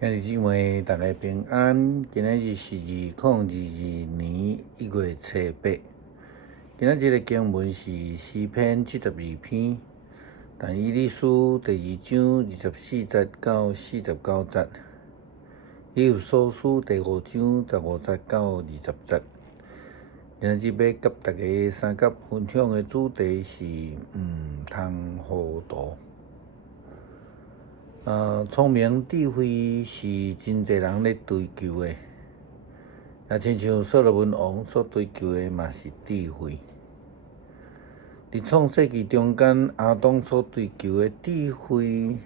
兄弟姊妹，大家平安。今仔日是2022年1月8。今仔日的经文是诗篇72篇，但以理书第2章24节到49节，以弗所书第5章15节到20节。今仔日要甲大家三角分享的主题是通糊涂。聪明智慧是真侪人咧追求的，也亲像所罗门王所追求的嘛是智慧。伫创世纪中间，亚当所追求的智慧，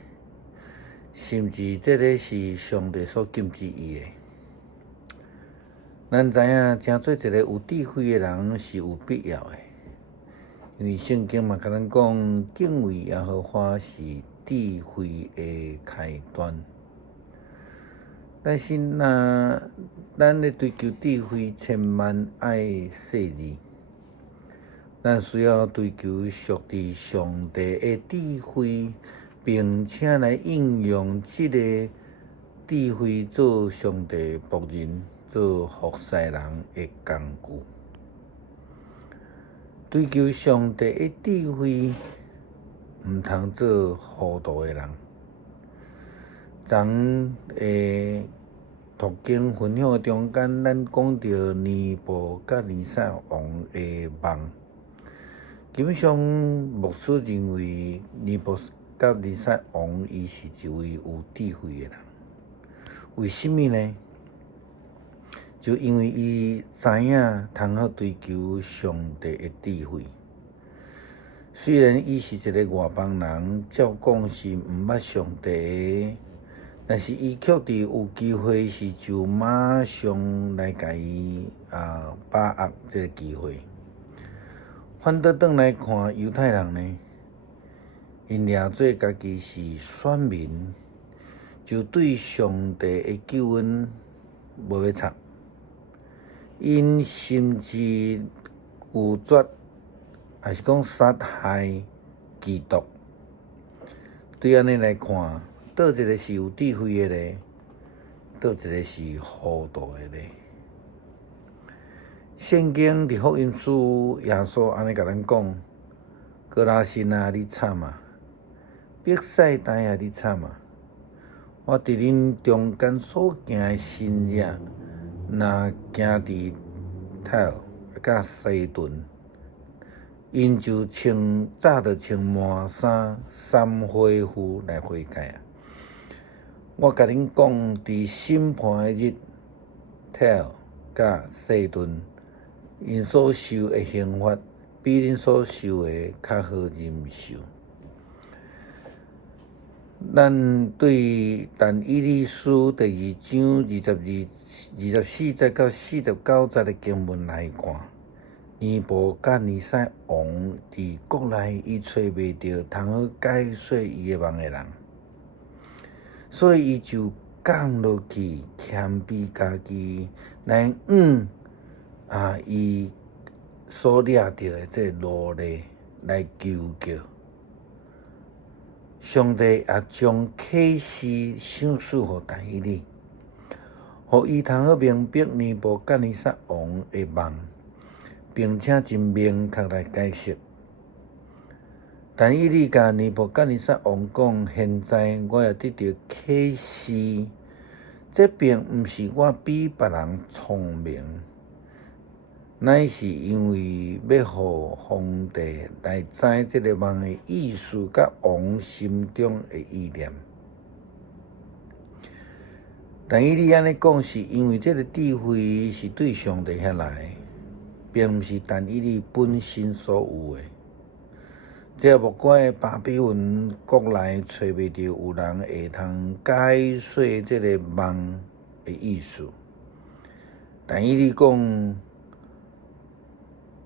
甚至这个是上帝所禁止伊的。咱知影，真做一个有智慧的人是有必要的，因为圣经嘛甲咱讲，敬畏耶和华是智慧的开端。但是咱咧追求智慧，千万爱细致。咱需要追求属于上帝的智慧，并且来应用这个智慧做上帝仆人、做服侍人的工具。追求上帝的智慧，毋通做糊涂的人。昨读经分享的中间，咱讲到尼布甲尼撒王的梦。基本上，牧师认为尼布甲尼撒王伊是一位有智慧的人。为什么呢？就因为伊知影通好追求上帝的智慧。虽然伊是一个外邦人，照讲是毋捌上帝的，但是伊却伫有机会时就马上来甲伊把握这个机会。反倒转来看犹太人呢，因掠做家己是选民，就对上帝的救恩无要插。因甚至拒绝，还是讲杀害基督。对安尼来看，倒一个是有智慧的咧，倒一个是糊涂的咧。圣经伫福音书，耶稣安尼甲咱讲：哥拉辛啊，你惨啊！伯赛大啊，你惨啊！我伫恁中间所行的神迹，若行伫泰尔甲西顿，因就早就穿麻衫、三恢复来悔改啊！我甲恁讲，伫审判的日，泰尔甲西顿，因所受的刑罚，比恁所受的较好忍受。咱对但以理书第2章24节到49节的经文来看，尼布甲尼撒王伫国内，伊找袂到通好解说伊的梦的人，所以伊就降落去谦卑家己来伊所掠到的这罗勒来求救。上帝也将启示赏赐予但以理，互伊通好明白尼布甲尼撒王的梦，并且真明确来解释。但以理甲尼布甲尼撒王讲：现在我也得到启示，这并毋是我比别人聪明，乃是因为要互皇帝来知这个梦的意思，甲王心中的意念。但以理安尼讲，是因为这个智慧是对上帝遐来，并毋是但以理本身所有的。这莫怪巴比伦国内找袂到有人会通解说这个梦的意思。但以理讲，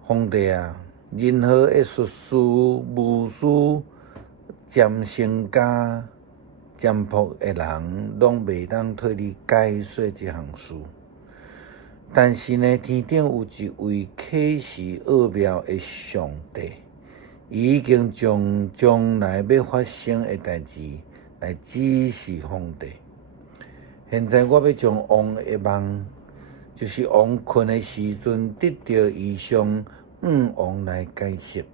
皇帝啊，任何的术士、巫师、占星家、占卜的人，拢袂当替你解说这项事。但是呢，天顶有一位启示奥妙的上帝，伊已经将将来要发生的代志来指示皇帝。现在我要将王的梦，就是王困的时阵得到以上王来解释。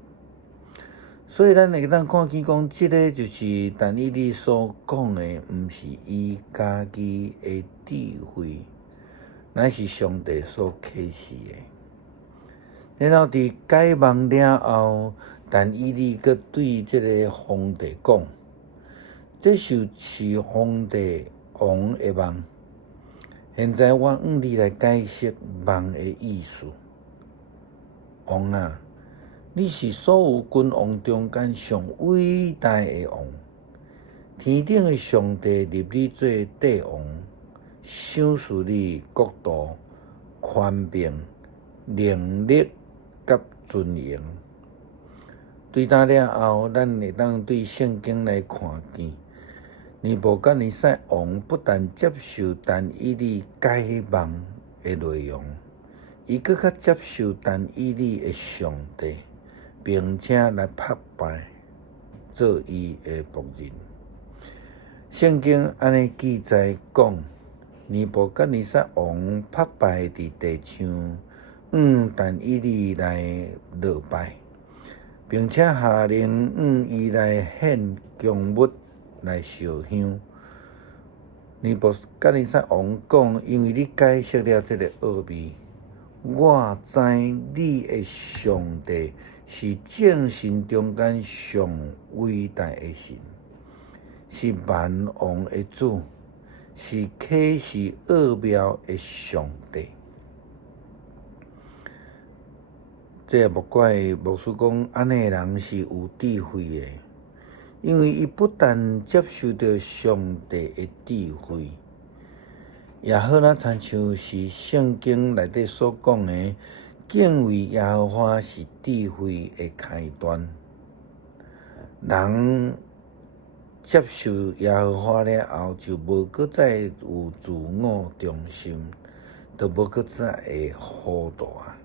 所以咱会当看见讲，即个就是但以理所讲的，毋是伊家己的智慧，乃是上帝所启示的。然后伫解梦了后，但以理阁对即个皇帝讲，这就是皇帝王的梦。现在我你来解释梦的意思。王啊，你是所有君王中间上伟大的王，天顶的上帝立你做帝王，赏赐你国度、权柄、能力甲尊严。对答了后，咱会当对圣经来看见。尼布甲尼撒王不但接受但以理解梦的内容，伊更较接受但以理的上帝，并且来拍败做伊的仆人。圣经安尼记载讲，尼布甲尼撒王拍败伫地上，但以理来落败，并且下令伊来献供物来烧香。尼布甲尼撒王讲，因为你解释了这个奥秘，我知你的上帝是正神中间上伟大的神，是万王的主，是启示奥妙的上帝。这也莫怪牧师讲，安尼的人是有智慧的，因为伊不但接受到上帝的智慧，也好那亲像是圣经内底所讲的，敬畏耶和华是智慧的开端。人接受耶和华了后，就无搁再有自我中心，就无搁再会糊涂啊。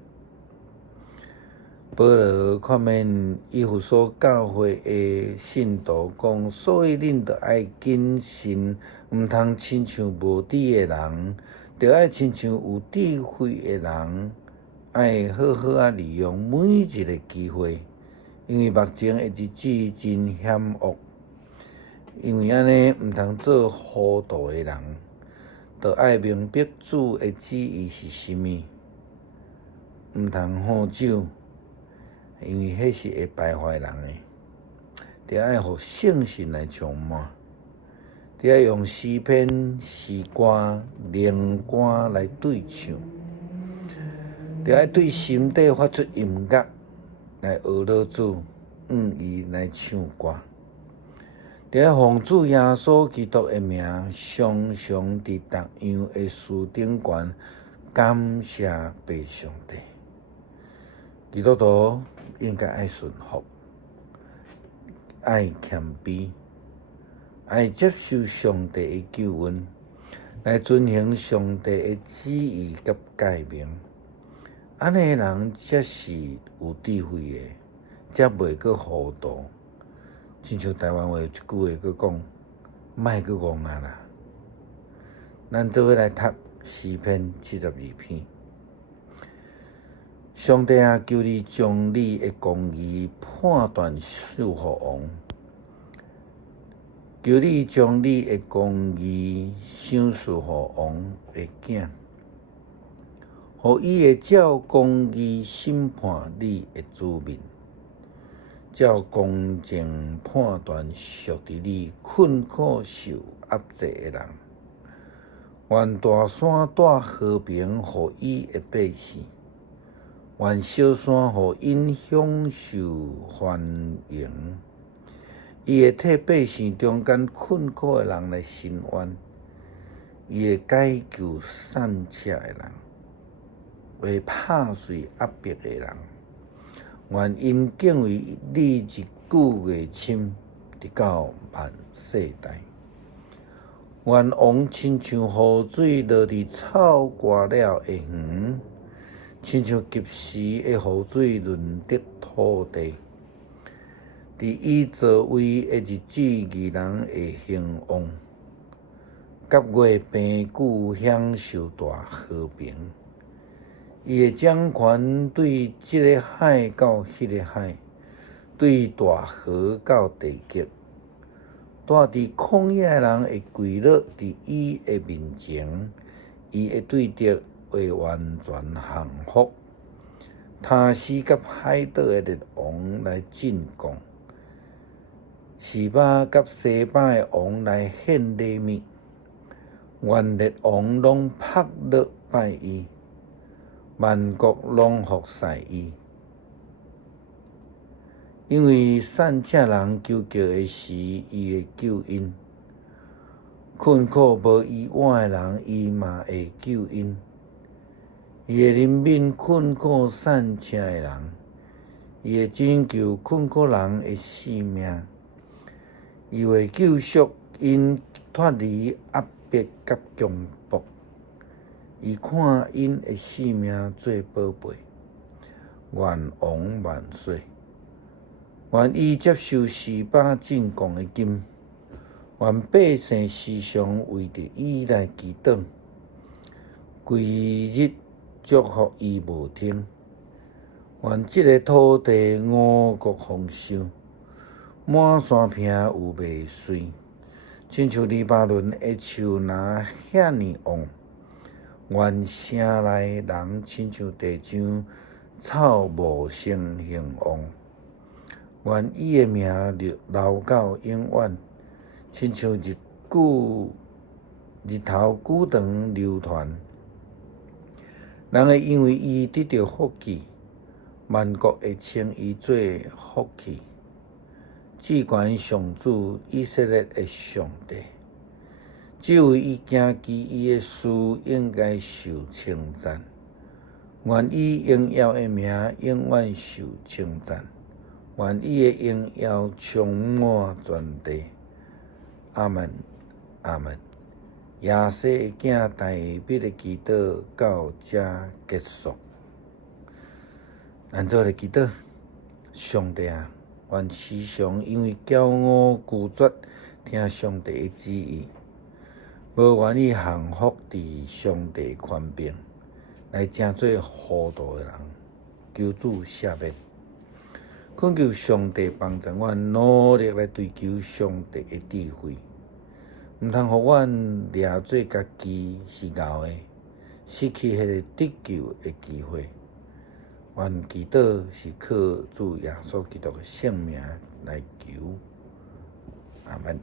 保罗看免以弗所教会的信徒讲，所以恁着爱谨慎，毋通亲像无知的人，着爱亲像有智慧的人，爱好好啊利用每一个机会，因为目前的日子真险恶。因为安尼毋通做糊涂的人，着爱明白主的旨意是啥物，毋通喝酒。因为迄是会败坏人的，得爱互圣神来充满，得爱用诗篇、诗歌、灵歌来对唱，得爱对心底发出音乐来学老主，伊来唱歌，得爱奉主耶稣基督的名，常常伫逐样的事顶悬感谢爸上帝。基督徒应该爱顺服，爱谦卑，爱接受上帝的救恩，来遵行上帝的旨意甲诫命。安尼人才是有智慧的，才袂阁糊涂。亲像台湾话一句话阁讲，莫阁戆啊啦。咱做伙来读诗篇72篇。上帝啊，求你将你的公义判断授予王，求你将你的公义赏赐予王的囝，予伊会照公义审判你的子民，照公正判断属伫你困苦受压制的人。愿大山带和平予伊的百姓，愿小山予因享受欢迎。伊会替百姓中间困苦的人来伸冤，伊会解救散赤的人，会拍碎压迫的人。愿因敬畏你一句的深，直到万世代。愿王亲像雨水落伫草刮了的园，亲像及时的雨水润得土地。伫伊造位的日子，义人会兴旺，甲月平久享受大和平。伊会掌权对即个海到迄个海，对大河到地极。住伫旷野的人会跪落伫伊的面前，伊会对着会完全降服。他是甲海岛的列王来进贡，西巴甲西巴的王来献礼物，愿列王拢拍落拜伊，万国拢服侍伊。因为善者人求叫的时，伊会救因；困苦无依偎的人，伊嘛会救因。伊会怜悯困苦善车的人，伊会拯救困苦人的性命。伊会救赎因脱离压迫甲强迫。伊看因的性命做宝贝。愿王万岁！愿伊接受西巴进贡的金，愿百姓时常为着伊来祈祷，规日祝福伊无停。愿即个土地五谷丰收，满山坪有麦穗，亲像黎巴嫩的树林遐尼旺。愿城内人亲像地上草木生兴旺。愿伊的名留到永远，亲像日头久长流传。人会因为伊得到福气，万国会称伊做福气。至高上主以色列的上帝，只有伊行基伊的事应该受称赞。愿伊荣耀的名永远受称赞。愿伊的荣耀充满全地。阿门，阿门。耶西的囝大笔的祈祷到这结束。咱做个祈祷，上帝啊，愿时常因为骄傲拒绝听上帝的旨意，无愿意降服伫上帝权柄，来成做糊涂的人。求主赦免。恳求上帝帮助阮努力来追求上帝的智慧，毋通互阮掠做家己是牛的，失去迄个得救的机会。愿祈祷是靠主耶稣基督的圣名来求，阿门。